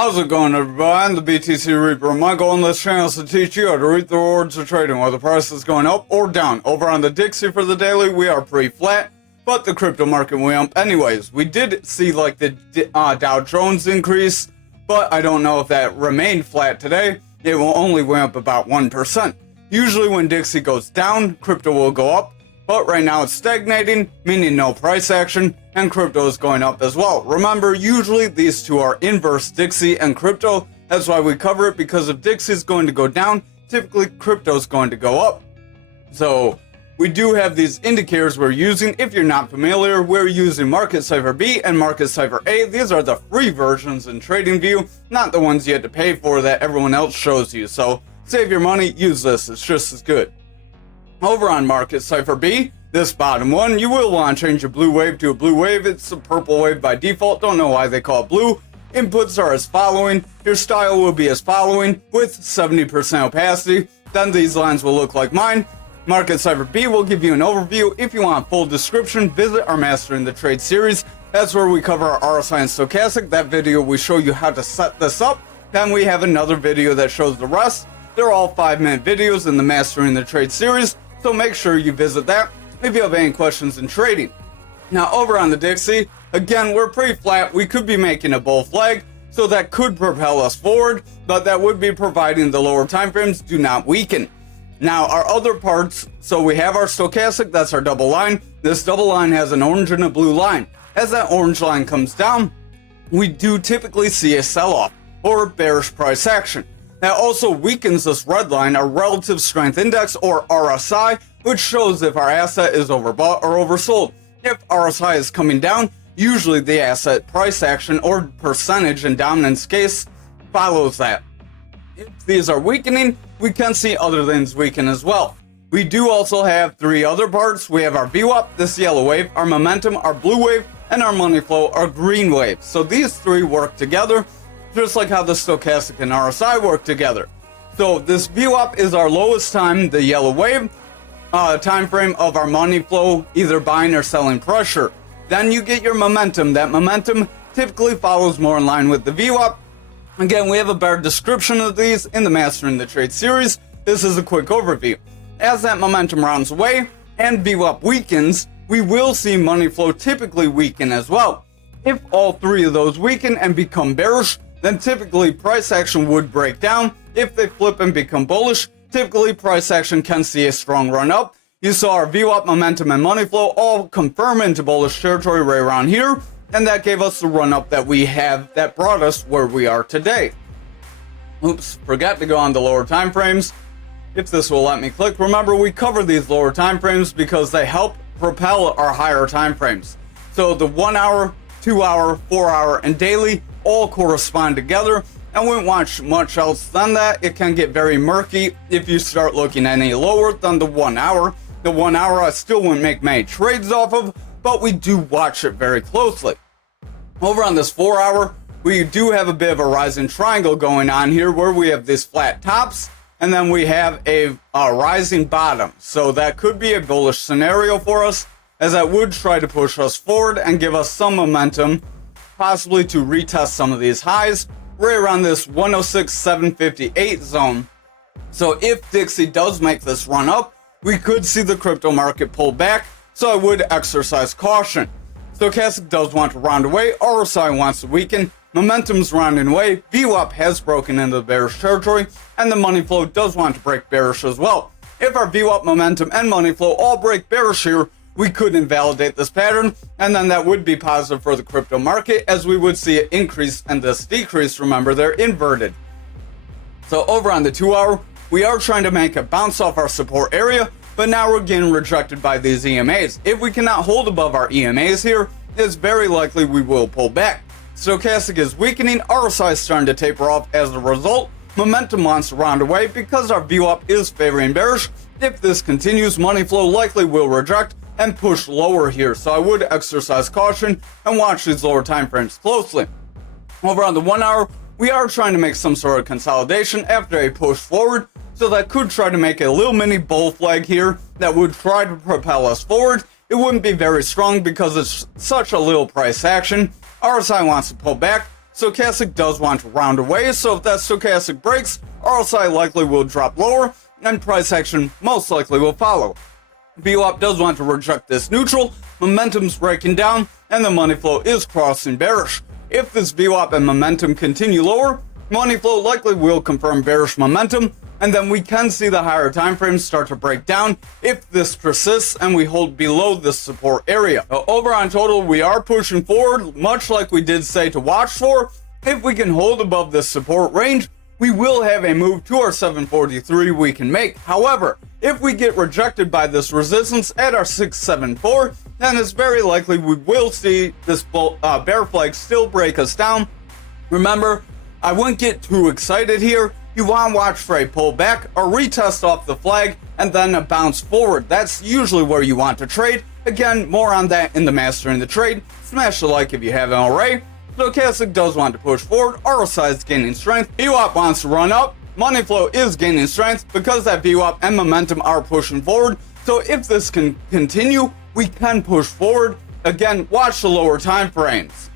How's it going, everybody? I'm the BTC Reaper. My goal on this channel is to teach you how to reap the rewards of trading, whether the price is going up or down. Over on the Dixie for the daily, we are pretty flat, but the crypto market went up anyways. We did see like the Dow Jones increase, but I don't know if that remained flat today. It will only went up about 1%. Usually when Dixie goes down, crypto will go up, but right now it's stagnating, meaning no price action, and crypto is going up as well. Remember, usually these two are inverse, Dixie and crypto. That's why we cover it, because if Dixie is going to go down, typically crypto is going to go up. So we do have these indicators we're using. If you're not familiar, we're using Market Cipher B and Market Cipher A. These are the free versions in TradingView, not the ones you had to pay for that everyone else shows you. So save your money, use this, it's just as good. Over on Market Cipher B, this bottom one, you will want to change your blue wave to a blue wave. It's a purple wave by default. Don't know why they call it blue. Inputs are as following. Your style will be as following with 70% opacity. Then these lines will look like mine. Market Cipher B will give you an overview. If you want a full description, visit our Mastering the Trade series. That's where we cover our RSI and stochastic. That video we show you how to set this up. Then we have another video that shows the rest. They're all 5-minute videos in the Mastering the Trade series, so make sure you visit that if you have any questions in trading. Now over on the Dixie, again, we're pretty flat. We could be making a bull flag, so that could propel us forward, but that would be providing the lower time frames do not weaken. Now our other parts, so we have our stochastic, that's our double line. This double line has an orange and a blue line. As that orange line comes down, we do typically see a sell-off or bearish price action. That also weakens this red line, our relative strength index, or RSI, which shows if our asset is overbought or oversold. If RSI is coming down, usually the asset price action or percentage in dominance case follows that. If these are weakening, we can see other things weaken as well. We do also have three other parts. We have our VWAP, this yellow wave, our momentum, our blue wave, and our money flow, our green wave. So these three work together, just like how the stochastic and RSI work together. So this VWAP is our lowest time, the yellow wave, time frame of our money flow, either buying or selling pressure. Then you get your momentum. That momentum typically follows more in line with the VWAP. Again, we have a better description of these in the Mastering the Trade series. This is a quick overview. As that momentum rounds away and VWAP weakens, we will see money flow typically weaken as well. If all three of those weaken and become bearish, then typically price action would break down. If they flip and become bullish, typically price action can see a strong run up. You saw our VWAP, momentum, and money flow all confirm into bullish territory right around here, and that gave us the run up that we have that brought us where we are today. Oops, forgot to go on the lower time frames. If this will let me click, remember we cover these lower time frames because they help propel our higher time frames. So the 1 hour, 2 hour, 4 hour, and daily all correspond together, and we won't watch much else than that. It can get very murky if you start looking any lower than the 1 hour. The 1 hour I still wouldn't make many trades off of, but we do watch it very closely. Over on this 4 hour, we do have a bit of a rising triangle going on here where we have these flat tops and then we have a rising bottom. So that could be a bullish scenario for us, as that would try to push us forward and give us some momentum, possibly to retest some of these highs right around this 106,758 zone. So if Dixie does make this run up, we could see the crypto market pull back, so I would exercise caution. Stochastic does want to round away, RSI wants to weaken, momentum's rounding away, VWAP has broken into the bearish territory, and the money flow does want to break bearish as well. If our VWAP, momentum, and money flow all break bearish here, we could invalidate this pattern, and then that would be positive for the crypto market, as we would see an increase and this decrease. Remember, they're inverted. So over on the 2 hour, we are trying to make a bounce off our support area, but now we're getting rejected by these EMAs. If we cannot hold above our EMAs here, it's very likely we will pull back. Stochastic is weakening, RSI is starting to taper off as a result. Momentum wants to round away because our VWAP is favoring bearish. If this continues, money flow likely will reject and push lower here, so I would exercise caution and watch these lower time frames closely. Over on the 1 hour, we are trying to make some sort of consolidation after a push forward, so that could try to make a little mini bull flag here that would try to propel us forward. It wouldn't be very strong because it's such a little price action. RSI wants to pull back, stochastic does want to round away, so if that stochastic breaks, RSI likely will drop lower, and price action most likely will follow. VWAP does want to reject this neutral, momentum's breaking down, and the money flow is crossing bearish. If this VWAP and momentum continue lower, money flow likely will confirm bearish momentum, and then we can see the higher time frames start to break down if this persists and we hold below this support area. Now, over on total, we are pushing forward, much like we did say to watch for. If we can hold above this support range, we will have a move to our 743 we can make. However, if we get rejected by this resistance at our 674, then it's very likely we will see this bear flag still break us down. Remember, I wouldn't get too excited here. You want to watch for a pullback or retest off the flag and then a bounce forward. That's usually where you want to trade. Again, more on that in the Mastering the Trade. Smash the like if you haven't already. Stochastic does want to push forward. RSI is gaining strength. VWAP wants to run up. Money flow is gaining strength because that VWAP and momentum are pushing forward. So if this can continue, we can push forward. Again, watch the lower time frames.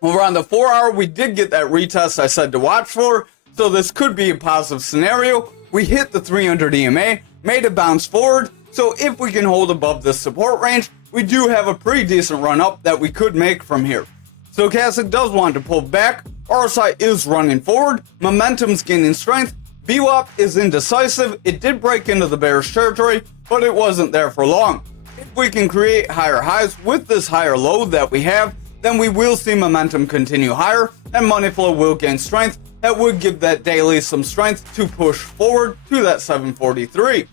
Over on the 4-hour, we did get that retest I said to watch for. So this could be a positive scenario. We hit the 300 EMA, made a bounce forward. So if we can hold above this support range, we do have a pretty decent run up that we could make from here. Stochastic does want to pull back. RSI is running forward. Momentum's gaining strength. VWAP is indecisive. It did break into the bearish territory, but it wasn't there for long. If we can create higher highs with this higher low that we have, then we will see momentum continue higher and money flow will gain strength. That would give that daily some strength to push forward to that 743.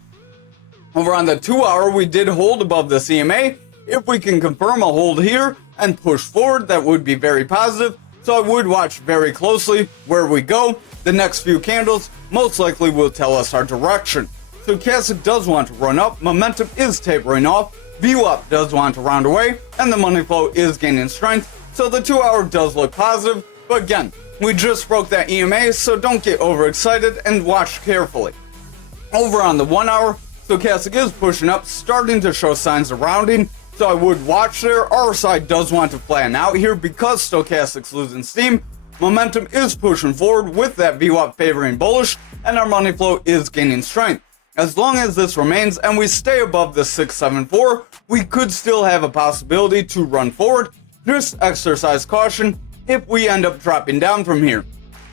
Over on the 2-hour, we did hold above this EMA. If we can confirm a hold here and push forward, that would be very positive. So I would watch very closely where we go. The next few candles most likely will tell us our direction. Stochastic does want to run up, momentum is tapering off, VWAP does want to round away, and the money flow is gaining strength. So the 2-hour does look positive, but again, we just broke that EMA, so don't get overexcited and watch carefully. Over on the 1-hour, stochastic is pushing up, starting to show signs of rounding, so I would watch there. RSI does want to flatten out here because stochastic's losing steam. Momentum is pushing forward with that VWAP favoring bullish, and our money flow is gaining strength. As long as this remains and we stay above the 674, we could still have a possibility to run forward. Just exercise caution if we end up dropping down from here.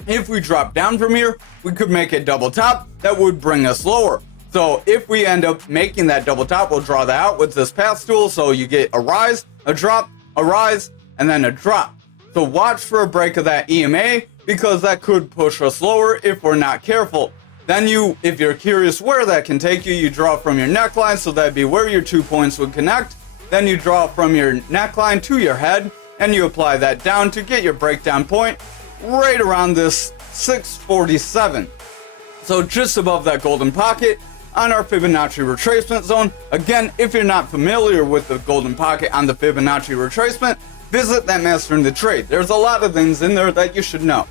If we drop down from here, we could make a double top that would bring us lower. So if we end up making that double top, we'll draw that out with this path tool. So you get a rise, a drop, a rise, and then a drop. So watch for a break of that EMA because that could push us lower if we're not careful. Then if you're curious where that can take you, you draw from your neckline, so that'd be where your 2 points would connect. Then you draw from your neckline to your head, and you apply that down to get your breakdown point right around this 647. So just above that golden pocket on our Fibonacci retracement zone. Again, if you're not familiar with the golden pocket on the Fibonacci retracement, visit that Mastering the Trade. There's a lot of things in there that you should know.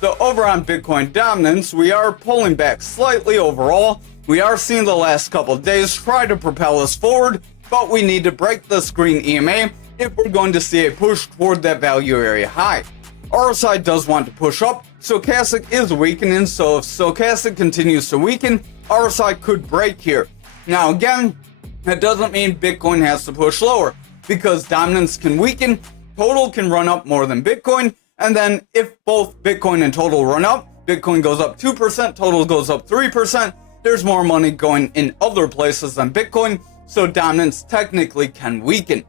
So over on Bitcoin dominance, we are pulling back slightly overall. We are seeing the last couple of days try to propel us forward, but we need to break this green EMA if we're going to see a push toward that value area high. RSI does want to push up. Stochastic is weakening, so if stochastic continues to weaken, RSI could break here. Now again, that doesn't mean Bitcoin has to push lower, because dominance can weaken, total can run up more than Bitcoin, and then if both Bitcoin and total run up, Bitcoin goes up 2%, total goes up 3%, there's more money going in other places than Bitcoin, so dominance technically can weaken.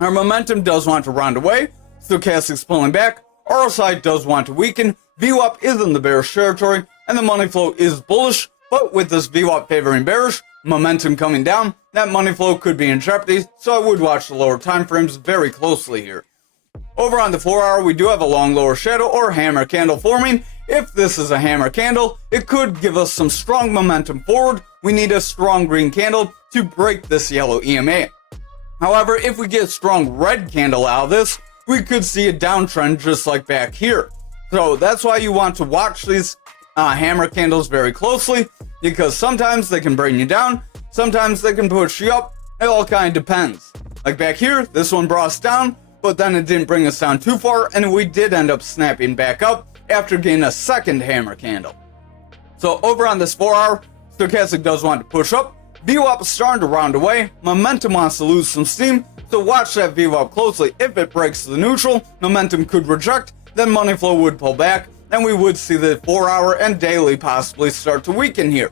Our momentum does want to round away, stochastic's pulling back, RSI does want to weaken, VWAP is in the bearish territory, and the money flow is bullish, but with this VWAP favoring bearish, momentum coming down, that money flow could be in jeopardy, so I would watch the lower time frames very closely here. Over on the 4-hour, we do have a long lower shadow or hammer candle forming. If this is a hammer candle, it could give us some strong momentum forward. We need a strong green candle to break this yellow EMA. However, if we get a strong red candle out of this, we could see a downtrend just like back here. So that's why you want to watch these hammer candles very closely, because sometimes they can bring you down, sometimes they can push you up. It all kind of depends. Like back here, this one brought us down. but then it didn't bring us down too far, and we did end up snapping back up after getting a second hammer candle. So over on this 4-hour, stochastic does want to push up. VWAP is starting to round away. Momentum wants to lose some steam, so watch that VWAP closely. If it breaks the neutral, momentum could reject, then money flow would pull back, and we would see the 4-hour and daily possibly start to weaken here.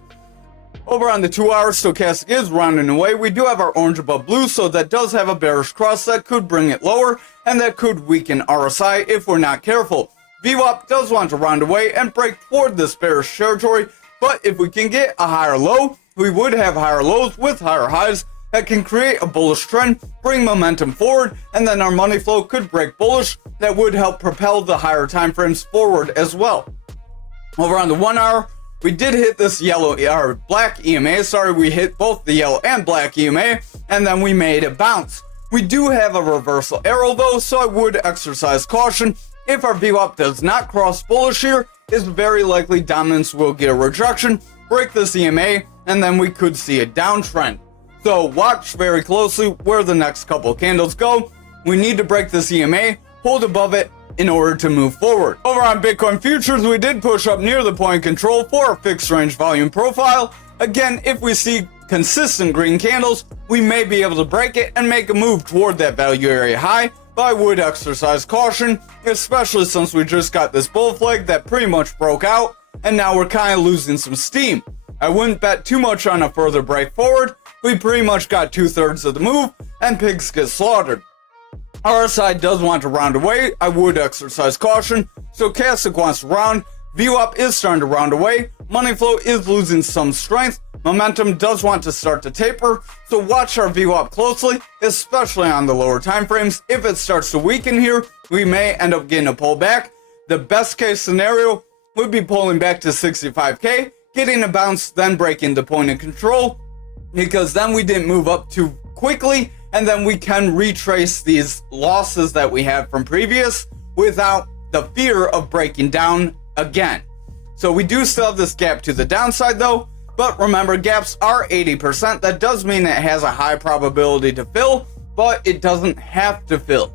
Over on the 2-hour, stochastic is rounding away. We do have our orange above blue, so that does have a bearish cross that could bring it lower, and that could weaken RSI if we're not careful. VWAP does want to round away and break toward this bearish territory, but if we can get a higher low, we would have higher lows with higher highs that can create a bullish trend, bring momentum forward, and then our money flow could break bullish. That would help propel the higher time frames forward as well. Over on the 1-hour, we did hit this black EMA. We hit both the yellow and black EMA, and then we made a bounce. We do have a reversal arrow though, so I would exercise caution. If our VWAP does not cross bullish here, it's very likely dominance will get a rejection, break this EMA, and then we could see a downtrend. So watch very closely where the next couple candles go. We need to break this EMA, hold above it in order to move forward. Over on Bitcoin futures, we did push up near the point control for a fixed range volume profile. Again, if we see consistent green candles, we may be able to break it and make a move toward that value area high, but I would exercise caution, especially since we just got this bull flag that pretty much broke out, and now we're kind of losing some steam. I wouldn't bet too much on a further break forward. We pretty much got 2/3 of the move, and pigs get slaughtered. RSI does want to round away. I would exercise caution. Stochastic wants to round. VWAP is starting to round away. Money flow is losing some strength. Momentum does want to start to taper, so watch our VWAP closely, especially on the lower time frames. If it starts to weaken here, we may end up getting a pullback. The best case scenario would be pulling back to 65K, getting a bounce, then breaking the point of control, because then we didn't move up too quickly, and then we can retrace these losses that we had from previous without the fear of breaking down again. So we do still have this gap to the downside though, but remember, gaps are 80%. That does mean it has a high probability to fill, but it doesn't have to fill.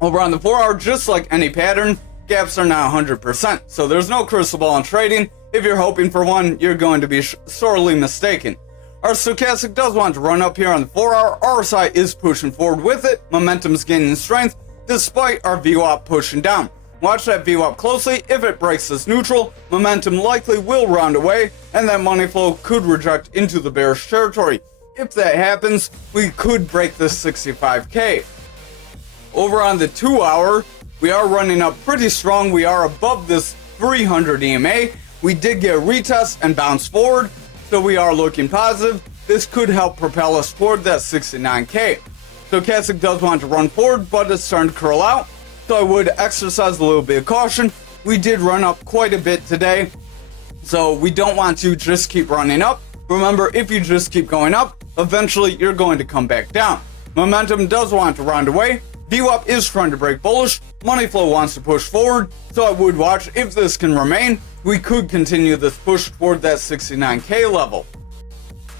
Over on the 4-hour, just like any pattern, gaps are now 100%. So there's no crystal ball in trading. If you're hoping for one, you're going to be sorely mistaken. Our stochastic does want to run up here on the 4-hour. RSI is pushing forward with it. Momentum's gaining strength despite our VWAP pushing down. Watch that VWAP closely. If it breaks this neutral, momentum likely will round away, and that money flow could reject into the bearish territory. If that happens, we could break this 65K. Over on the 2-hour, we are running up pretty strong. We are above this 300 EMA. We did get a retest and bounce forward, so we are looking positive. This could help propel us toward that 69K. Stochastic does want to run forward, but it's starting to curl out, so I would exercise a little bit of caution. We did run up quite a bit today, so we don't want to just keep running up. Remember, if you just keep going up, eventually you're going to come back down. Momentum does want to round away. VWAP is trying to break bullish. Money flow wants to push forward, so I would watch. If this can remain, we could continue this push toward that 69K level.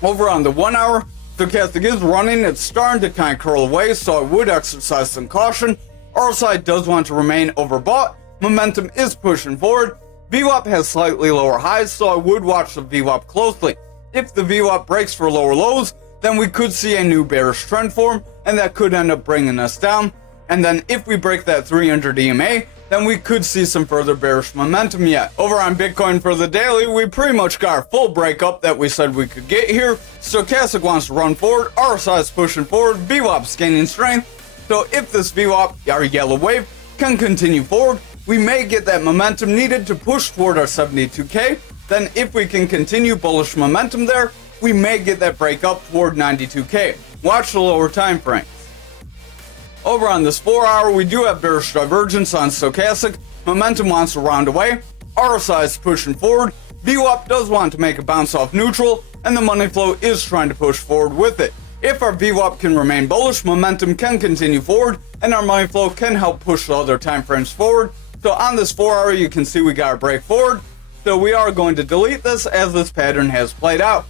Over on the 1-hour, stochastic is running. It's starting to kind of curl away, so I would exercise some caution. RSI does want to remain overbought. Momentum is pushing forward. VWAP has slightly lower highs, so I would watch the VWAP closely. If the VWAP breaks for lower lows, then we could see a new bearish trend form, and that could end up bringing us down. And then if we break that 300 EMA, then we could see some further bearish momentum yet. Over on Bitcoin for the daily, we pretty much got our full breakup that we said we could get here. Stochastic wants to run forward, RSI is pushing forward, VWAP's gaining strength. So if this VWAP, our yellow wave, can continue forward, we may get that momentum needed to push toward our 72K. Then if we can continue bullish momentum there, we may get that break up toward 92K. Watch the lower time frames. Over on this 4-hour, we do have bearish divergence on stochastic. Momentum wants to round away. RSI is pushing forward. VWAP does want to make a bounce off neutral, and the money flow is trying to push forward with it. If our VWAP can remain bullish, momentum can continue forward, and our money flow can help push the other time frames forward. So on this 4-hour, you can see we got a break forward. So we are going to delete this as this pattern has played out.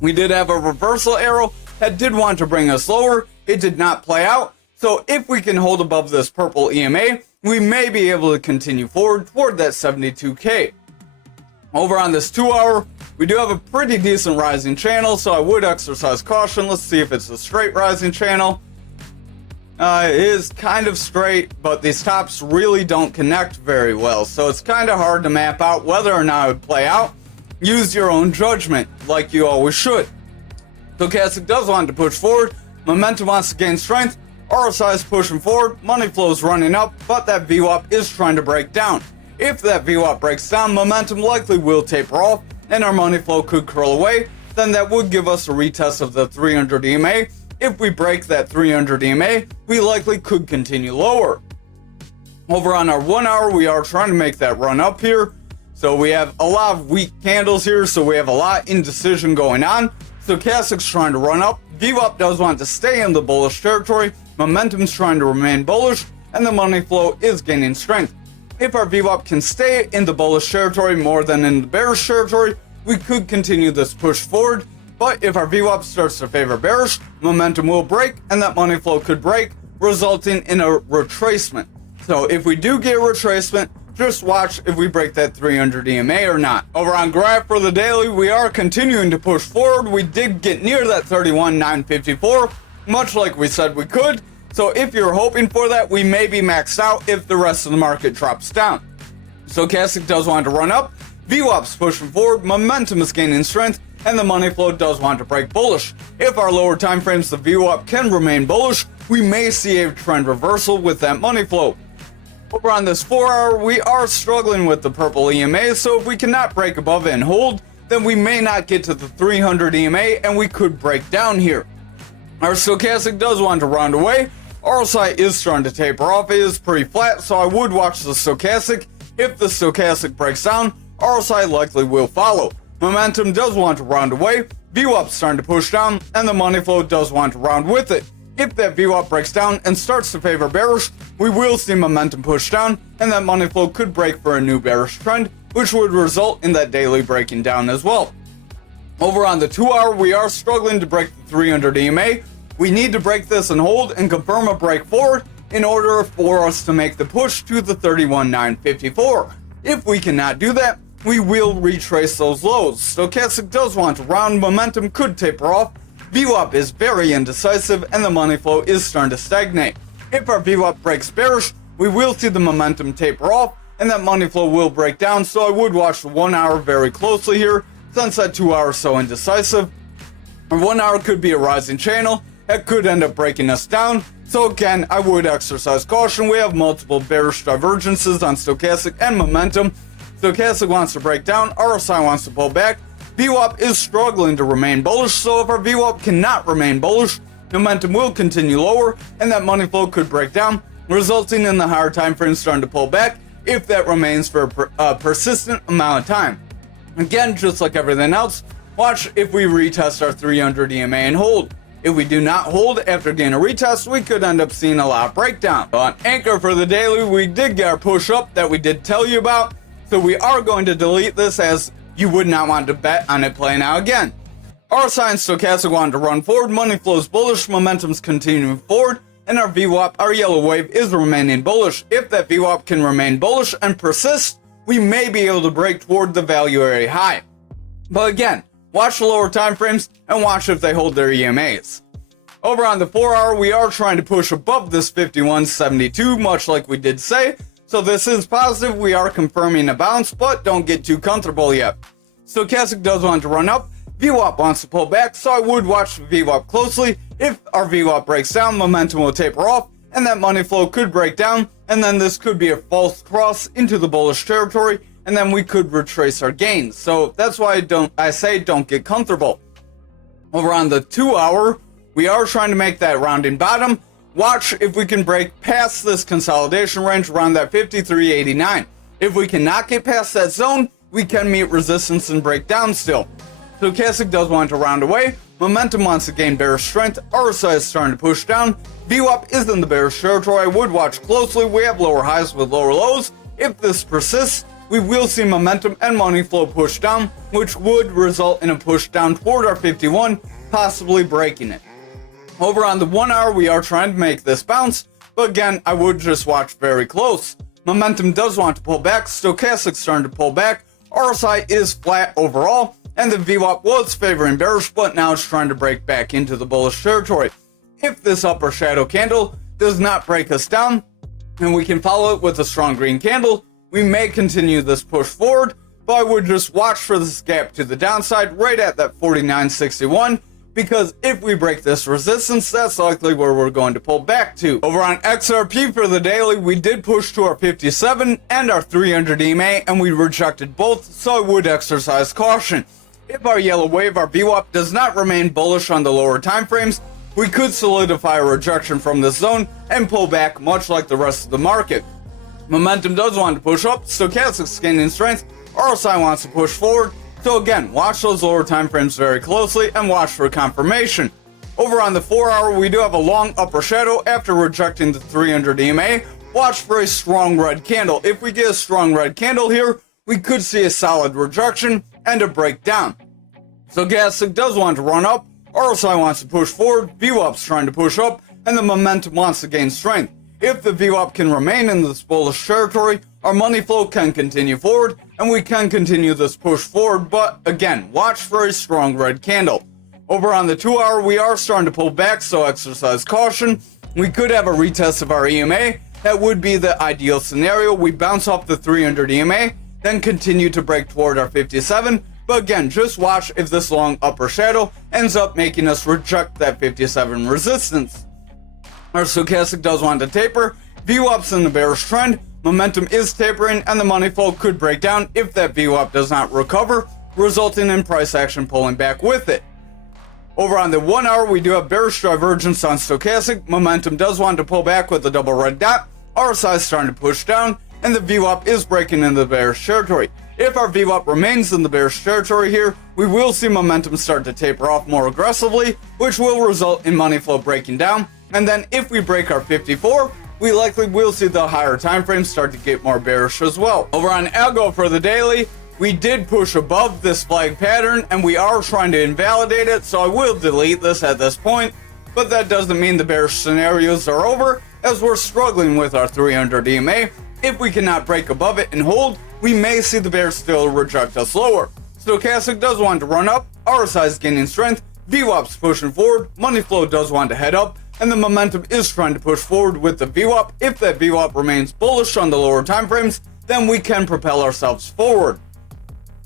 We did have a reversal arrow that did want to bring us lower. It did not play out. So if we can hold above this purple EMA, we may be able to continue forward toward that 72K. Over on this 2 hour, we do have a pretty decent rising channel, so I would exercise caution. Let's see if it's a straight rising channel. It is kind of straight, but these tops really don't connect very well, so it's kind of hard to map out whether or not it would play out. Use your own judgment, like you always should. Stochastic does want to push forward, momentum wants to gain strength, RSI is pushing forward, money flow is running up, but that VWAP is trying to break down. If that VWAP breaks down, momentum likely will taper off, and our money flow could curl away. Then that would give us a retest of the 300 EMA. If we break that 300 EMA, we likely could continue lower. Over on our 1 hour, we are trying to make that run up here. So we have a lot of weak candles here, so we have a lot of indecision going on. Stochastic's trying to run up. VWAP does want to stay in the bullish territory. Momentum's trying to remain bullish, and the money flow is gaining strength. If our VWAP can stay in the bullish territory more than in the bearish territory, we could continue this push forward. But if our VWAP starts to favor bearish, momentum will break, and that money flow could break, resulting in a retracement. So if we do get a retracement, just watch if we break that 300 EMA or not. Over on graph for the daily, we are continuing to push forward. We did get near that 31,954, much like we said we could. So if you're hoping for that, we may be maxed out if the rest of the market drops down. Stochastic does want to run up, VWAP's pushing forward, momentum is gaining strength, and the money flow does want to break bullish. If our lower time frames, the VWAP can remain bullish, we may see a trend reversal with that money flow. Over on this 4 hour, we are struggling with the purple EMA, so if we cannot break above it and hold, then we may not get to the 300 EMA and we could break down here. Our stochastic does want to round away. RSI is starting to taper off. It is pretty flat, so I would watch the stochastic. If the stochastic breaks down, RSI likely will follow. Momentum does want to round away. VWAP starting to push down, and the money flow does want to round with it. If that VWAP breaks down and starts to favor bearish, we will see momentum push down, and that money flow could break for a new bearish trend, which would result in that daily breaking down as well. Over on the 2 hour, we are struggling to break the 300 EMA. We need to break this and hold and confirm a break forward in order for us to make the push to the 31,954. If we cannot do that, we will retrace those lows. Stochastic does want to round, momentum could taper off. VWAP is very indecisive, and the money flow is starting to stagnate. If our VWAP breaks bearish, we will see the momentum taper off, and that money flow will break down, so I would watch the 1 hour very closely here, since that 2 hour is so indecisive. Our 1 hour could be a rising channel, that could end up breaking us down, so again, I would exercise caution. We have multiple bearish divergences on stochastic and momentum. Stochastic wants to break down, RSI wants to pull back. VWAP is struggling to remain bullish, so if our VWAP cannot remain bullish, momentum will continue lower, and that money flow could break down, resulting in the higher time frame starting to pull back if that remains for a persistent amount of time. Again, just like everything else, watch if we retest our 300 EMA and hold. If we do not hold after getting a retest, we could end up seeing a lot of breakdown. On Ankr for the daily, we did get our push up that we did tell you about, so we are going to delete this as you would not want to bet on it playing out again. RSI and stochastic wanted to run forward, money flows bullish, momentum's continuing forward, and our VWAP, our yellow wave, is remaining bullish. If that VWAP can remain bullish and persist, we may be able to break toward the value area high. But again, watch the lower time frames and watch if they hold their EMAs. Over on the 4 hour, we are trying to push above this 51.72, much like we did say. So this is positive, we are confirming a bounce, but don't get too comfortable yet. Stochastic does want to run up, VWAP wants to pull back, so I would watch the VWAP closely. If our VWAP breaks down, momentum will taper off, and that money flow could break down, and then this could be a false cross into the bullish territory, and then we could retrace our gains. So that's why I say don't get comfortable. Over on the 2 hour, we are trying to make that rounding bottom. Watch if we can break past this consolidation range around that 53.89. If we cannot get past that zone, we can meet resistance and break down still. Stochastic does want to round away. Momentum wants to gain bearish strength. RSI is starting to push down. VWAP is in the bearish territory. I would watch closely. We have lower highs with lower lows. If this persists, we will see momentum and money flow push down, which would result in a push down toward our 51, possibly breaking it. Over on the 1 hour, we are trying to make this bounce, but again, I would just watch very close. Momentum does want to pull back, stochastic's starting to pull back, RSI is flat overall, and the VWAP was favoring bearish, but now it's trying to break back into the bullish territory. If this upper shadow candle does not break us down, and we can follow it with a strong green candle, we may continue this push forward, but I would just watch for this gap to the downside right at that 49.61, because if we break this resistance, that's likely where we're going to pull back to. Over on XRP for the daily, we did push to our 57 and our 300 EMA, and we rejected both, so I would exercise caution. If our yellow wave, our VWAP, does not remain bullish on the lower time frames, we could solidify a rejection from this zone and pull back much like the rest of the market. Momentum does want to push up, stochastic's gaining strength, RSI wants to push forward, so again, watch those lower time frames very closely and watch for confirmation. Over on the 4 hour, we do have a long upper shadow after rejecting the 300 EMA. Watch for a strong red candle. If we get a strong red candle here, we could see a solid rejection and a breakdown. Stochastic does want to run up, RSI wants to push forward, VWAP's trying to push up, and the momentum wants to gain strength. If the VWAP can remain in this bullish territory, our money flow can continue forward, and we can continue this push forward, but again, watch for a strong red candle. Over on the 2 hour, we are starting to pull back, so exercise caution. We could have a retest of our EMA. That would be the ideal scenario. We bounce off the 300 EMA, then continue to break toward our 57, but again, just watch if this long upper shadow ends up making us reject that 57 resistance. Our stochastic does want to taper, VWAP's in the bearish trend, momentum is tapering, and the money flow could break down if that VWAP does not recover, resulting in price action pulling back with it. Over on the 1 hour, we do have bearish divergence on stochastic, momentum does want to pull back with a double red dot, RSI is starting to push down, and the VWAP is breaking into the bearish territory. If our VWAP remains in the bearish territory here, we will see momentum start to taper off more aggressively, which will result in money flow breaking down. And then if we break our 54, we likely will see the higher time frames start to get more bearish as well. Over on algo for the daily, we did push above this flag pattern, and we are trying to invalidate it, so I will delete this at this point. But that doesn't mean the bearish scenarios are over, as we're struggling with our 300 EMA. If we cannot break above it and hold, we may see the bears still reject us lower. Stochastic does want to run up, RSI is gaining strength, VWAP's pushing forward, money flow does want to head up, and the momentum is trying to push forward with the VWAP. If that VWAP remains bullish on the lower time frames, then we can propel ourselves forward.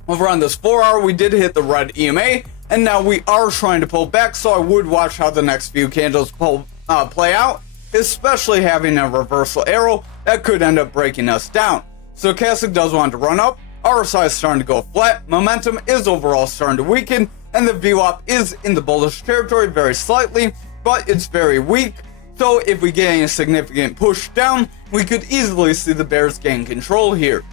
Over on this 4 hour, we did hit the red EMA, and now we are trying to pull back, so I would watch how the next few candles play out, especially having a reversal arrow that could end up breaking us down. Stochastic does want to run up, RSI is starting to go flat, momentum is overall starting to weaken, and the VWAP is in the bullish territory very slightly, but it's very weak, so if we gain a significant push down, we could easily see the bears gain control here.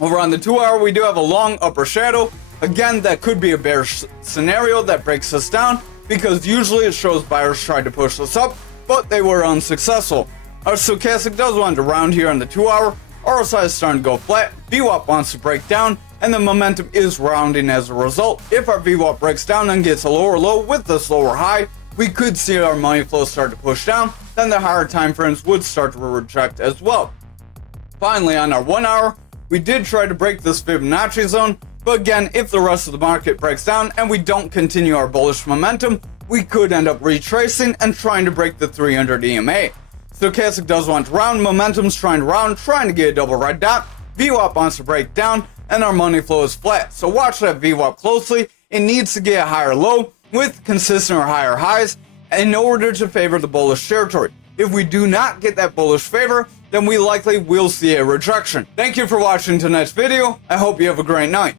Over on the 2 hour, we do have a long upper shadow. Again, that could be a bearish scenario that breaks us down, because usually it shows buyers tried to push us up, but they were unsuccessful. Our stochastic does want to round here on the 2 hour, RSI is starting to go flat, VWAP wants to break down, and the momentum is rounding as a result. If our VWAP breaks down and gets a lower low with this lower high, we could see our money flow start to push down, then the higher time frames would start to reject as well. Finally, on our 1 hour, we did try to break this Fibonacci zone, but again, if the rest of the market breaks down and we don't continue our bullish momentum, we could end up retracing and trying to break the 300 EMA. Stochastic does want to round, momentum's trying to round, trying to get a double red dot, VWAP wants to break down, and our money flow is flat. So watch that VWAP closely. It needs to get a higher low with consistent or higher highs in order to favor the bullish territory. If we do not get that bullish favor, then we likely will see a rejection. Thank you for watching tonight's video. I hope you have a great night.